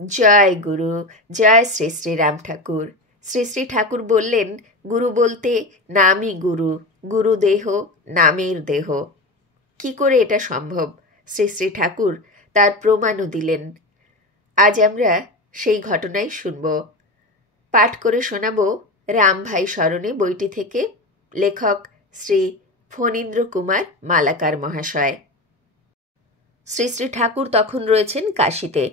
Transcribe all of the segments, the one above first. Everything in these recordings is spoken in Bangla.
জয় গুরু, জয় শ্রী শ্রী রাম ঠাকুর। শ্রী শ্রী ঠাকুর বললেন, গুরু বলতে নামই গুরু, গুরু দেহ নামের দেহ। কি করে এটা সম্ভব? শ্রী শ্রী ঠাকুর তার প্রমাণও দিলেন। আজ আমরা সেই ঘটনাই শুনব। পাঠ করে শোনাব রাম ভাই স্মরণে বইটি থেকে, লেখক শ্রী ফণীন্দ্র কুমার মালাকার মহাশয়। শ্রী শ্রী ঠাকুর তখন রয়েছেন কাশীতে।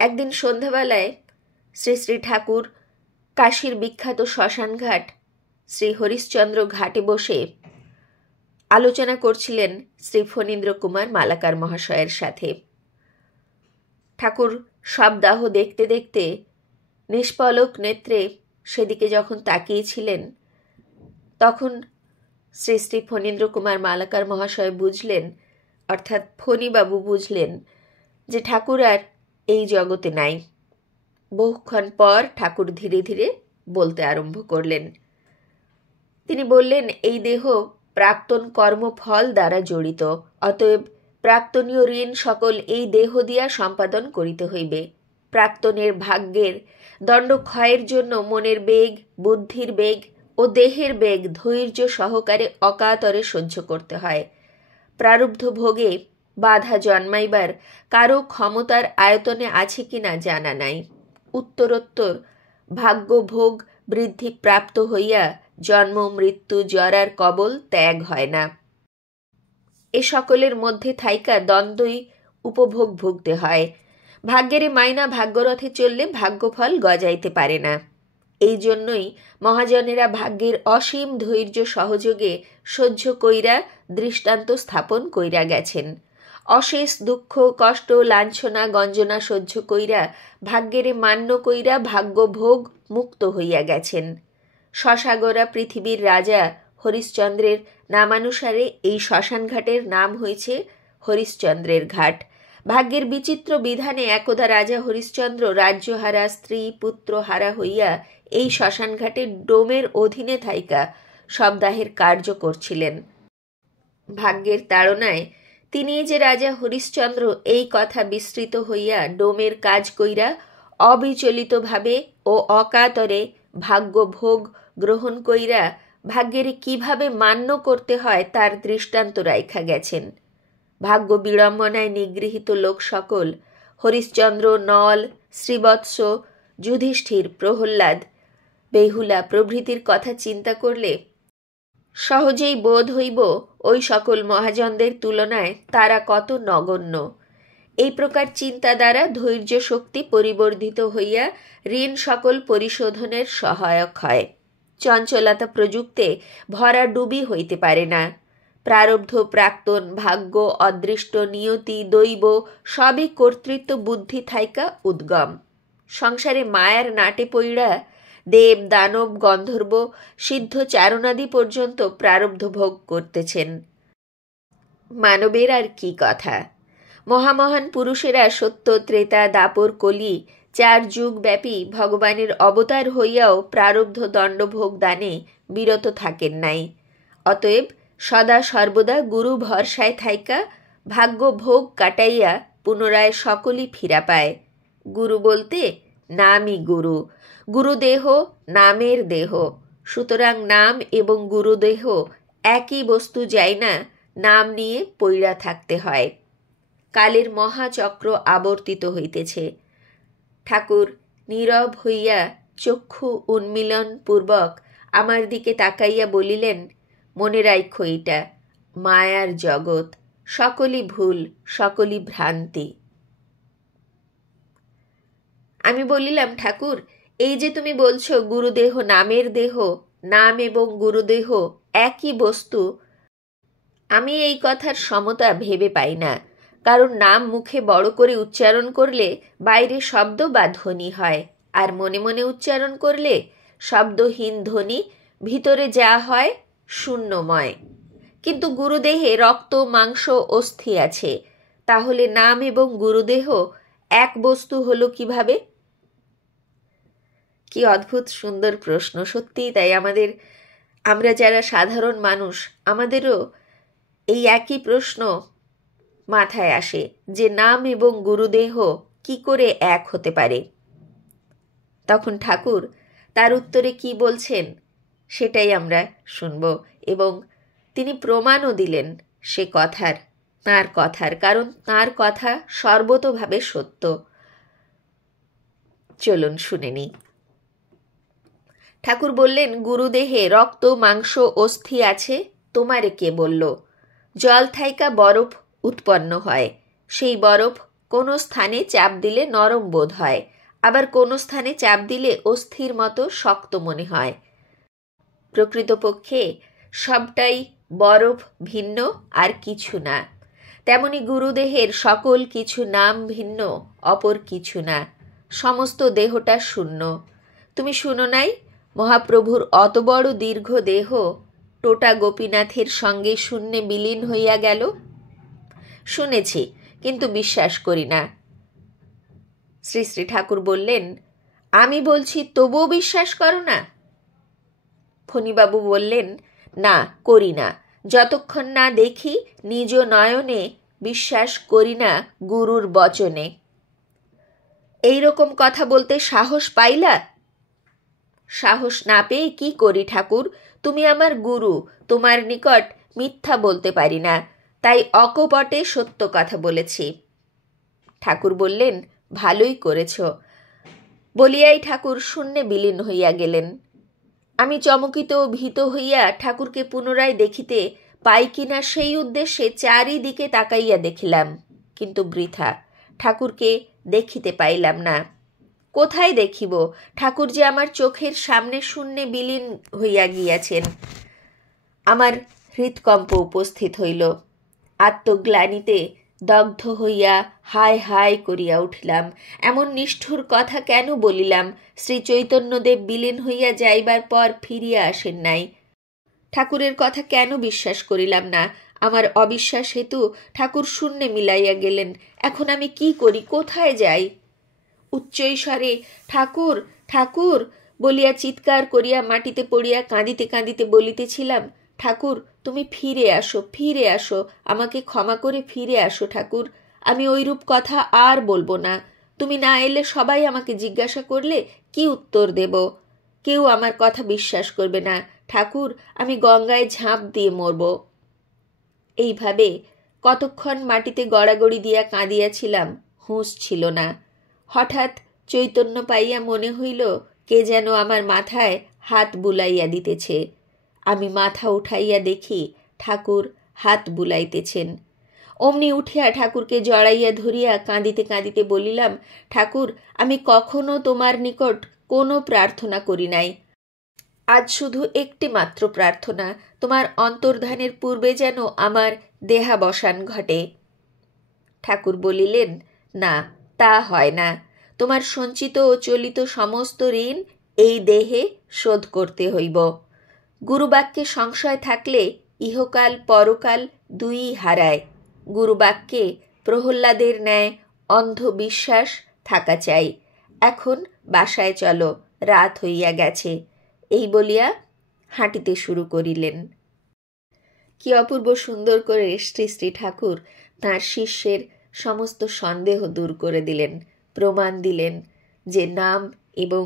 একদিন সন্ধ্যাবেলায় শ্রী শ্রী ঠাকুর কাশীর বিখ্যাত শ্মশানঘাট শ্রী হরিশ্চন্দ্র ঘাটে বসে আলোচনা করছিলেন শ্রী ফণীন্দ্র কুমার মালাকার মহাশয়ের সাথে। ঠাকুর সব দাহ দেখতে দেখতে নিষ্পলক নেত্রে সেদিকে যখন তাকিয়েছিলেন, তখন শ্রী শ্রী ফণীন্দ্র কুমার মালাকার মহাশয় বুঝলেন, অর্থাৎ ফণীবাবু বুঝলেন যে ঠাকুর আর এই জগতে নাই। বহুক্ষণ পর ঠাকুর ধীরে ধীরে বলতে আরম্ভ করলেন। তিনি বললেন, এই দেহ প্রাক্তন কর্মফল দ্বারা জড়িত, অতএব প্রাক্তনীয় ঋণ সকল এই দেহ দিয়া সম্পাদন করিতে হইবে। প্রাক্তনের ভাগ্যের দণ্ডক্ষয়ের জন্য মনের বেগ, বুদ্ধির বেগ ও দেহের বেগ ধৈর্য সহকারে অকাতরে সহ্য করতে হয়। প্রারব্ধ ভোগে বাধা জন্মাইবার কারো ক্ষমতার আয়তনে আছে কিনা জানা নাই। উত্তরোত্তর ভাগ্যভোগ বৃদ্ধি প্রাপ্ত হইয়া জন্ম মৃত্যু জরার কবল ত্যাগ হয় না। এ সকলের মধ্যে থাইকা দ্বন্দ্বই উপভোগ ভুগতে হয়। ভাগ্যের মাইনা ভাগ্যরথে চললে ভাগ্যফল গজাইতে পারে না। এই জন্যই মহাজনেরা ভাগ্যের অসীম ধৈর্য সহযোগে সহ্য কইরা দৃষ্টান্ত স্থাপন কইরা গেছেন। অশেষ দুঃখ কষ্ট লাঞ্ছনা গঞ্জনা সহ্য কইরা ভাগ্যেরে মান্য কইরা ভাগ্যভোগ মুক্ত হইয়া গেছেন। শশাগরা পৃথিবীর রাজা হরিশ্চন্দ্রের নামানুসারে এই শ্মশানঘাটের নাম হয়েছে হরিশ্চন্দ্রের ঘাট। ভাগ্যের বিচিত্র বিধানে একদা রাজা হরিশ্চন্দ্র রাজ্যহারা স্ত্রী পুত্র হারা হইয়া এই শ্মশানঘাটে ডোমের অধীনে থাইকা সবদাহের কার্য করছিলেন। ভাগ্যের তাড়নায় তিনি যে রাজা হরিশ্চন্দ্র এই কথা বিস্তৃত হইয়া ডোমের কাজ কইরা অবিচলিতভাবে ও অকাতরে ভাগ্যভোগ গ্রহণ কইরা ভাগ্যের কিভাবে মান্য করতে হয় তার দৃষ্টান্ত রাইখা গেছেন। ভাগ্য বিড়ম্বনায় নিগৃহীত লোক সকল হরিশ্চন্দ্র, নল, শ্রীবৎস, যুধিষ্ঠির, প্রহ্লাদ, বেহুলা প্রভৃতির কথা চিন্তা করলে সহজেই বোধ হইব ওই সকল মহাজনদের তুলনায় তারা কত নগণ্য। এই প্রকার চিন্তা দ্বারা ধৈর্য শক্তি পরিবর্ধিত হইয়া ঋণ সকল পরিশোধনের সহায়ক হয়। চঞ্চলতা প্রযুক্তে ভরা ডুবি হইতে পারে না। প্রারব্ধ প্রাক্তন ভাগ্য অদৃষ্ট নিয়তি দৈব সবই কর্তৃত্ব বুদ্ধি থাইকা উদ্গম। সংসারে মায়ার নাটে পইড়া দেব দানব গন্ধর্ব সিদ্ধ চারণাদি পর্যন্ত প্রারব্ধ ভোগ করতেছেন। মানবের আর কি কথা! মহামহান পুরুষেরা সত্য ত্রেতা দাপর কলি 4 যুগ ব্যাপী ভগবানের অবতার হইয়াও প্রারব্ধ দণ্ডভোগ দানে বিরত থাকেন নাই। অতএব সদা সর্বদা গুরু ভরসায় থাইকা ভাগ্য ভোগ কাটাইয়া পুনরায় সকলই ফিরা পায়। গুরু বলতে নামই গুরু, গুরুদেহ নামের দেহ। সুতরাং নাম এবং গুরুদেহ একই বস্তু যাই না, নাম নিয়ে পইড়া থাকতে হয়। কালের মহাচক্র আবর্তিত হইতেছে। ঠাকুর নীরব হইয়া চক্ষু উন্মিলন পূর্বক আমার দিকে তাকাইয়া বলিলেন, মনে রাখো এটা মায়ার জগৎ, সকলই ভুল, সকলই ভ্রান্তি। আমি বলিলাম, ঠাকুর, এই যে তুমি বলছো গুরুদেহ নামের দেহ, নাম এবং গুরুদেহ একই বস্তু, আমি এই কথার সমতা ভেবে পাই না। কারণ নাম মুখে বড় করে উচ্চারণ করলে বাইরে শব্দ বা ধ্বনি হয়, আর মনে মনে উচ্চারণ করলে শব্দহীন ধ্বনি, ভিতরে যা হয় শূন্যময়। কিন্তু গুরুদেহে রক্ত মাংস অস্থি আছে, তাহলে নাম এবং গুরুদেহ এক বস্তু হলো কিভাবে? কি অদ্ভুত সুন্দর প্রশ্ন! সত্যিই তাই। আমরা যারা সাধারণ মানুষ, আমাদেরও এই একই প্রশ্ন মাথায় আসে যে নাম এবং গুরুদেহ কি করে এক হতে পারে? তখন ঠাকুর তার উত্তরে কি বলছেন সেটাই আমরা শুনব, এবং তিনি প্রমাণও দিলেন সে কথার, তাঁর কথার, কারণ তাঁর কথা সর্বতোভাবে সত্য। চলুন শুনে নিই। ঠাকুর বললেন, গুরুদেহে রক্ত মাংস অস্থি আছে, তোমারে কে বলল? জল থাইকা বরফ উৎপন্ন হয়, সেই বরফ কোনো স্থানে চাপ দিলে নরম বোধ হয়, আবার কোনো স্থানে চাপ দিলে অস্থির মতো শক্ত মনে হয়। প্রকৃতপক্ষে সবটাই বরফ ভিন্ন, আর কিছু না। তেমনি গুরুদেহের সকল কিছু নাম ভিন্ন, অপর কিছু না। সমস্ত দেহটা শূন্য। তুমি শুনো নাই মহাপ্রভুর অত বড় দীর্ঘ দেহ টোটা গোপীনাথের সঙ্গে শূন্যে বিলীন হইয়া গেল? শুনেছি, কিন্তু বিশ্বাস করি না। শ্রী শ্রী ঠাকুর বললেন, আমি বলছি তবুও বিশ্বাস করো না? ফণীবাবু বললেন, না, করি না। যতক্ষণ না দেখি নিজ নয়নে, বিশ্বাস করি না গুরুর বচনে। এই রকম কথা বলতে সাহস পাইলা? সাহস না পেয়ে কি করি ঠাকুর? তুমি আমার গুরু, তোমার নিকট মিথ্যা বলতে পারি না, তাই অকপটে সত্য কথা বলেছি। ঠাকুর বললেন, ভালোই করেছ। বলিয়াই ঠাকুর শূন্যে বিলীন হইয়া গেলেন। আমি চমকিত ও ভীত হইয়া ঠাকুরকে পুনরায় দেখিতে পাই কিনা সেই উদ্দেশ্যে চারিদিকে তাকাইয়া দেখিলাম, কিন্তু বৃথা। ঠাকুরকে দেখিতে পাইলাম না। কোথায় দেখিব? ঠাকুর যে আমার চোখের সামনে শূন্যে বিলীন হইয়া গিয়াছেন। আমার হৃৎকম্প উপস্থিত হইল। আত্মগ্লানিতে দগ্ধ হইয়া হায় হায় করিয়া উঠিলাম। এমন নিষ্ঠুর কথা কেন বলিলাম? শ্রী চৈতন্যদেব বিলীন হইয়া যাইবার পর ফিরিয়া আসেন নাই। ঠাকুরের কথা কেন বিশ্বাস করিলাম না? আমার অবিশ্বাস হেতু ঠাকুর শূন্যে মিলাইয়া গেলেন। এখন আমি কি করি? কোথায় যাই? উচ্চৈস্বরে ঠাকুর ঠাকুর বলিয়া চিৎকার করিয়া মাটিতে পড়িয়া কাঁদিতে কাঁদিতে বলিতেছিলাম, ঠাকুর তুমি ফিরে আসো, ফিরে আসো, আমাকে ক্ষমা করে ফিরে আসো ঠাকুর। আমি ওইরূপ কথা আর বলবো না। তুমি না এলে সবাই আমাকে জিজ্ঞাসা করলে কি উত্তর দেব? কেউ আমার কথা বিশ্বাস করবে না। ঠাকুর, আমি গঙ্গায় ঝাঁপ দিয়ে মরব। এইভাবে কতক্ষণ মাটিতে গড়াগড়ি দিয়া কাঁদিয়াছিলাম, হুঁশ ছিল না। হঠাৎ চৈতন্য পাইয়া মনে হইল কে যেন আমার মাথায় হাত বুলাইয়া দিতেছে। আমি মাথা উঠাইয়া দেখি ঠাকুর হাত বুলাইতেছেন। অমনি উঠিয়া ঠাকুরকে জড়াইয়া ধরিয়া কাঁদিতে কাঁদিতে বলিলাম, ঠাকুর, আমি কখনো তোমার নিকট কোনো প্রার্থনা করি নাই। আজ শুধু একটি মাত্র প্রার্থনা, তোমার অন্তর্ধানের পূর্বে যেন আমার দেহাবসান ঘটে। ঠাকুর বলিলেন, না, তা হয় না। তোমার সঞ্চিত ও চলিত সমস্ত ঋণ এই দেহে শোধ করতে হইব। গুরুবাক্যে সংশয় থাকলে ইহকাল পরকাল দুইই হারায়। গুরুবাক্যে প্রহ্লাদের ন্যায় অন্ধবিশ্বাস থাকা চাই। এখন বাসায় চলো, রাত হইয়া গেছে। এই বলিয়া হাঁটিতে শুরু করিলেন। কি অপূর্ব সুন্দর করে শ্রী শ্রী ঠাকুর তাঁর শিষ্যের সমস্ত সন্দেহ দূর করে দিলেন, প্রমাণ দিলেন যে নাম এবং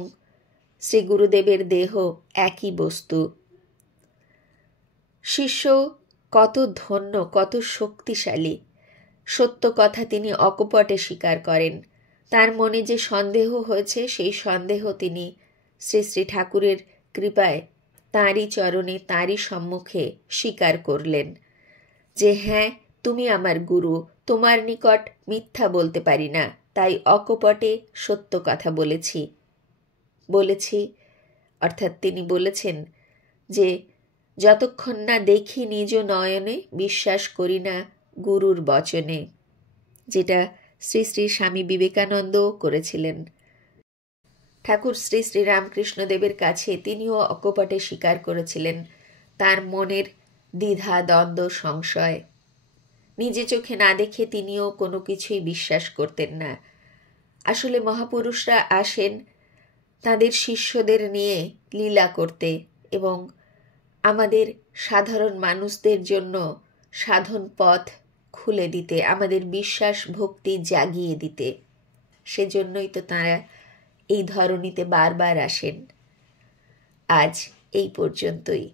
শ্রী গুরুদেবের দেহ একই বস্তু। শিষ্য কত ধন্য, কত শক্তিশালী! সত্য কথা তিনি অকপটে স্বীকার করেন। তার মনে যে সন্দেহ হয়েছে সেই সন্দেহ তিনি শ্রী শ্রী ঠাকুরের কৃপায় তাঁরই চরণে, তাঁরই সম্মুখে স্বীকার করলেন যে হ্যাঁ, তুমি আমার গুরু, তোমার নিকট মিথ্যা বলতে পারি না, তাই অকপটে সত্য কথা বলেছি। অর্থাৎ তিনি বলেছেন যে যতক্ষণ না দেখি নিজ নয়নে, বিশ্বাস করি না গুরুর বচনে, যেটা শ্রী শ্রী স্বামী বিবেকানন্দও করেছিলেন। ঠাকুর শ্রী শ্রী রামকৃষ্ণদেবের কাছে তিনিও অকপটে স্বীকার করেছিলেন তার মনের দ্বিধা, দ্বন্দ্ব, সংশয়। নিজে চোখে না দেখে তিনিও কোনো কিছুই বিশ্বাস করতেন না। আসলে মহাপুরুষরা আসেন তাদের শিষ্যদের নিয়ে লীলা করতে এবং আমাদের সাধারণ মানুষদের জন্য সাধন পথ খুলে দিতে, আমাদের বিশ্বাস ভক্তি জাগিয়ে দিতে। সেজন্যই তো তাঁরা এই ধরনীতে বারবার আসেন। আজ এই পর্যন্তই।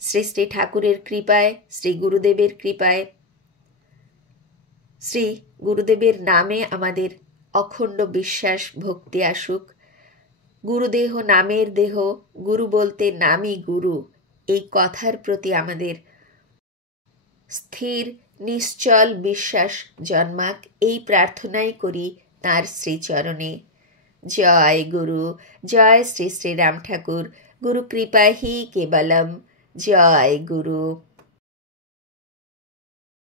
শ্রী শ্রী ঠাকুরের কৃপায়, শ্রী গুরুদেবের কৃপায়, শ্রী গুরুদেবের নামে আমাদের অখণ্ড বিশ্বাস ভক্তি আসুক। গুরুদেহ নামের দেহ, গুরু বলতে নামই গুরু, এই কথার প্রতি আমাদের স্থির নিশ্চল বিশ্বাস জন্মাক, এই প্রার্থনাই করি তাঁর শ্রীচরণে। জয় গুরু, জয় শ্রী শ্রী রাম ঠাকুর। গুরু কৃপা হি কেবলম। জয় গুরু।